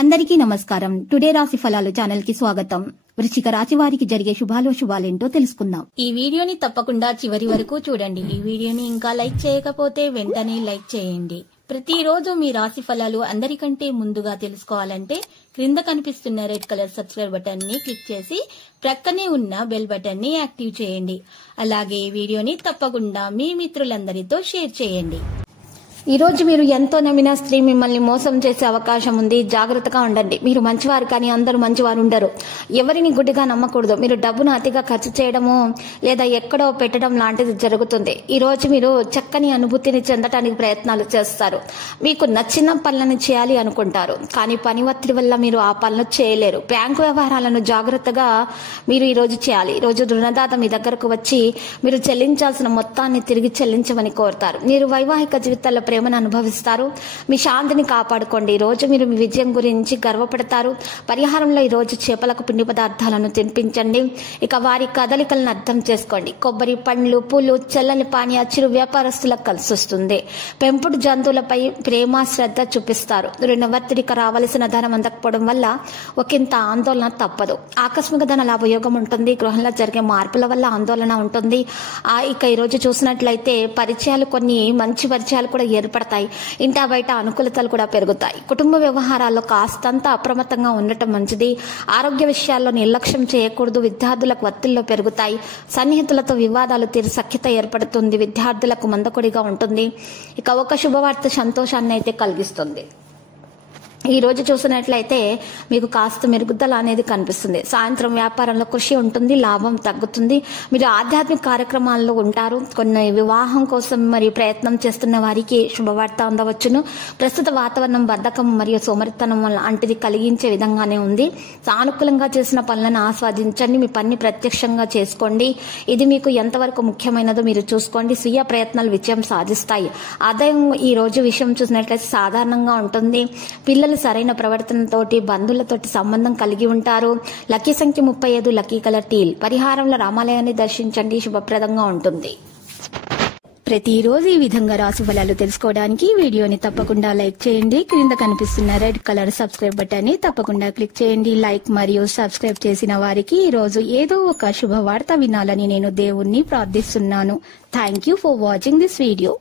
అందరికీ నమస్కారం. టుడే రాశి ఫలాలు ఛానల్ కి స్వాగతం. వృశ్చిక రాశి వారికి జరిగే శుభాలేంటో తెలుసుకుందాం. ఈ వీడియోని తప్పకుండా చివరి వరకు చూడండి. ఈ వీడియోని ఇంకా లైక్ చేయకపోతే వెంటనే లైక్ చేయండి. ప్రతిరోజు మీ రాశి ఫలాలు అందరికంటే ముందుగా తెలుసుకోవాలంటే క్రింద కనిపిస్తున్న రెడ్ కలర్ సబ్స్క్రైబ్ బటన్ ని క్లిక్ చేసి ప్రక్కనే ఉన్న బెల్ బటన్ ని యాక్టివ్ చేయండి. అలాగే ఈ వీడియోని తప్పకుండా మీ మిత్రులందరితో షేర్ చేయండి. ఈ రోజు మీరు ఎంతో నమ్మిన స్త్రీ మిమ్మల్ని మోసం చేసే అవకాశం ఉంది. జాగ్రత్తగా ఉండండి. మీరు మంచివారు, కానీ అందరూ మంచివారు ఉండరు. ఎవరిని గుడ్డిగా నమ్మకూడదు. మీరు డబ్బును అతిగా ఖర్చు చేయడము లేదా ఎక్కడో పెట్టడం లాంటిది జరుగుతుంది. ఈ రోజు మీరు చక్కని అనుభూతిని చెందడానికి ప్రయత్నాలు చేస్తారు. మీకు నచ్చిన పనులను చేయాలి అనుకుంటారు, కానీ పని ఒత్తిడి వల్ల మీరు ఆ పనులు చేయలేరు. బ్యాంకు వ్యవహారాలను జాగ్రత్తగా మీరు ఈ రోజు చేయాలి. ఈ రోజు రుణదాత మీ దగ్గరకు వచ్చి మీరు చెల్లించాల్సిన మొత్తాన్ని తిరిగి చెల్లించమని కోరుతారు. మీరు వైవాహిక జీవితాల్లో ప్రేమను అనుభవిస్తారు. మీ శాంతిని కాపాడుకోండి. ఈ రోజు మీరు మీ విజయం గురించి గర్వపడతారు. పరిహారంలో ఈ రోజు చేపలకు పిండి పదార్థాలను తినిపించండి. ఇక వారి కదలికలను అర్థం చేసుకోండి. కొబ్బరి, పండ్లు, పూలు, చల్లని పానీయ చిరు వ్యాపారస్తులకు కలిసి వస్తుంది. పెంపుడు జంతువులపై ప్రేమ, శ్రద్ధ చూపిస్తారు. రుణ ఒత్తిడికి రావలసిన ధనం అందకపోవడం వల్ల ఒకంత ఆందోళన తప్పదు. ఆకస్మిక ధన లాభయోగం ఉంటుంది. గృహంలో జరిగే మార్పుల వల్ల ఆందోళన ఉంటుంది. ఇక ఈ రోజు చూసినట్లయితే కొన్ని మంచి పరిచయాలు కూడా ఏర్పడతాయి. ఇంటా బయట అనుకూలతలు కూడా పెరుగుతాయి. కుటుంబ వ్యవహారాల్లో కాస్తంత అప్రమత్తంగా ఉండటం మంచిది. ఆరోగ్య విషయాల్లో నిర్లక్ష్యం చేయకూడదు. విద్యార్థులకు ఒత్తిళ్లు పెరుగుతాయి. సన్నిహితులతో వివాదాలు తీరి సఖ్యత ఏర్పడుతుంది. విద్యార్థులకు మందకొడిగా ఉంటుంది. ఇక ఒక శుభవార్త సంతోషాన్ని అయితే కలిగిస్తుంది. ఈ రోజు చూసినట్లయితే మీకు కాస్త మెరుగుదల అనేది కనిపిస్తుంది. సాయంత్రం వ్యాపారంలో కృషి ఉంటుంది. లాభం తగ్గుతుంది. మీరు ఆధ్యాత్మిక కార్యక్రమాల్లో ఉంటారు. కొన్ని వివాహం కోసం మరియు ప్రయత్నం చేస్తున్న వారికి శుభవార్త అందవచ్చును. ప్రస్తుత వాతావరణం బద్ధకం మరియు సోమరితనం లాంటిది కలిగించే విధంగానే ఉంది. సానుకూలంగా చేసిన పనులను ఆస్వాదించండి. మీ పని ప్రత్యక్షంగా చేసుకోండి. ఇది మీకు ఎంతవరకు ముఖ్యమైనదో మీరు చూసుకోండి. స్వీయ ప్రయత్నాలు విజయం సాధిస్తాయి. ఆదాయం ఈ రోజు విషయం చూసినట్లయితే సాధారణంగా ఉంటుంది. పిల్లలు సరైన ప్రవర్తనతోటి బంధువులతోటి సంబంధం కలిగి ఉంటారు. లక్కీ సంఖ్య 35, లక్కీ కలర్ టీల్. పరిహారంలో రామాలయాన్ని దర్శించండి. శుభప్రదంగా ఉంటుంది. ప్రతిరోజు ఈ విధంగా రాశి ఫలాలు తెలుసుకోవడానికి వీడియోని తప్పకుండా లైక్ చేయండి. క్రింద కనిపిస్తున్న రెడ్ కలర్ సబ్స్క్రైబ్ బటన్ ని తప్పకుండా క్లిక్ చేయండి. లైక్ మరియు సబ్స్క్రైబ్ చేసిన వారికి ఈ రోజు ఏదో ఒక శుభవార్త వినాలని నేను దేవుణ్ణి ప్రార్థిస్తున్నాను. Thank you for watching this video.